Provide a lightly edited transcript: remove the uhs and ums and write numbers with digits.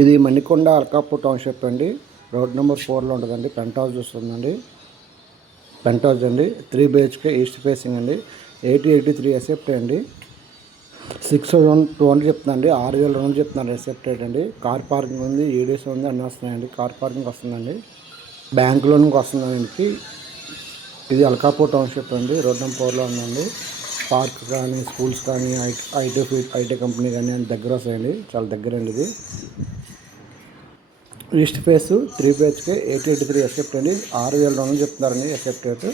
ఇది మణికొండ అల్కాపూర్ టౌన్షిప్ అండి. Road number 4లో ఉంటుందండి. పెంట్ హౌస్ వస్తుందండి. పెంట్ హౌస్ అండి. 3 BHK ఈస్ట్ ఫేసింగ్ అండి. 8083 ఎసెప్ట్ అండి. 6,200 చెప్తుందండి. 6,000 చెప్తున్నాను ఎసెప్ట్ రేట్ అండి. కార్ పార్కింగ్ ఉంది, ఈడీఎస్ ఉంది, అన్నీ వస్తున్నాయండి. కార్ పార్కింగ్ వస్తుందండి. బ్యాంక్ లోన్కి వస్తుందండి. ఇది అల్కాపూర్ టౌన్షిప్ అండి. రోడ్ నెంబర్ 4లో ఉందండి. పార్క్ కానీ, స్కూల్స్ కానీ, ఐటీ కంపెనీ కానీ అన్ని దగ్గర వస్తాయండి. చాలా దగ్గర అండి ఇది. ఈస్ట్ ఫేస్ 3 BHK 8083 ఎసెప్ట్ అండి. 6,200 చెప్తున్నారండి ఎసెప్ట్ రేటు.